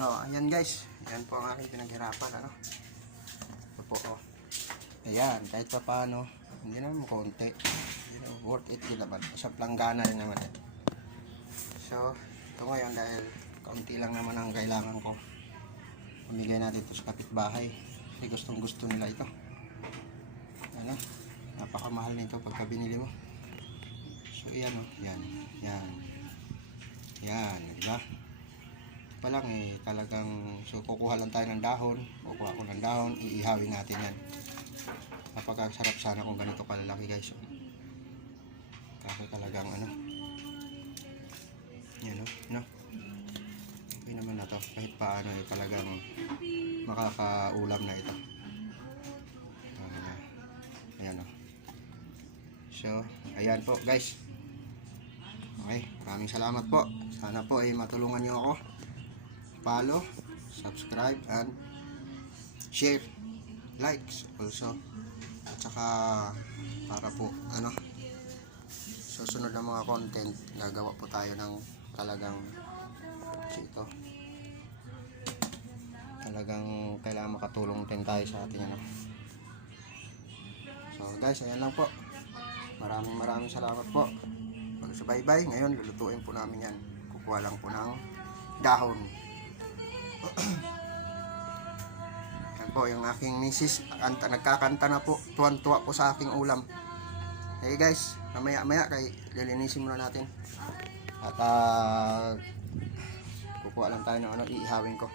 Ayan guys. Ayan po ang aking pinaghirapan, ano. Ito po, Ayan, kahit pa paano, hindi naman konti. Worth it din naman. Sa planggana rin naman. So, ito ngayon dahil kaunti lang naman ang kailangan ko. Pamigay natin ito sa kapitbahay. Kasi gustong gusto nila ito. Ano? Napakamahal nito pagka binili mo. So, ayan Yan. Yan. Yan. Diba? Pa lang talagang so kukuha lang tayo ng dahon, kukuha ko ng dahon, iihawin natin yan. Napakasarap sana kung ganito kalalaki guys. Kasi talagang yan no. Okay naman na to, kahit paano talagang makakaulam na ito. Ayan So, ayan po guys. Okay, maraming salamat po. Sana po ay matulungan niyo ako. Follow, subscribe, and share, likes also. At saka para po susunod na mga content, gagawa po tayo ng talagang talagang kailangan makatulong din tayo sa ating So guys, ayan lang po. Maraming salamat po. Magsubaybay. Ngayon lulutuin po namin yan. Kukuha lang po ng dahon. Yan po yung aking misis, nagkakanta na po, tuwan-tuwa po sa aking ulam. Hey guys, mamaya kay lilinisin muna natin. At kukuha lang tayo ng iihawin ko.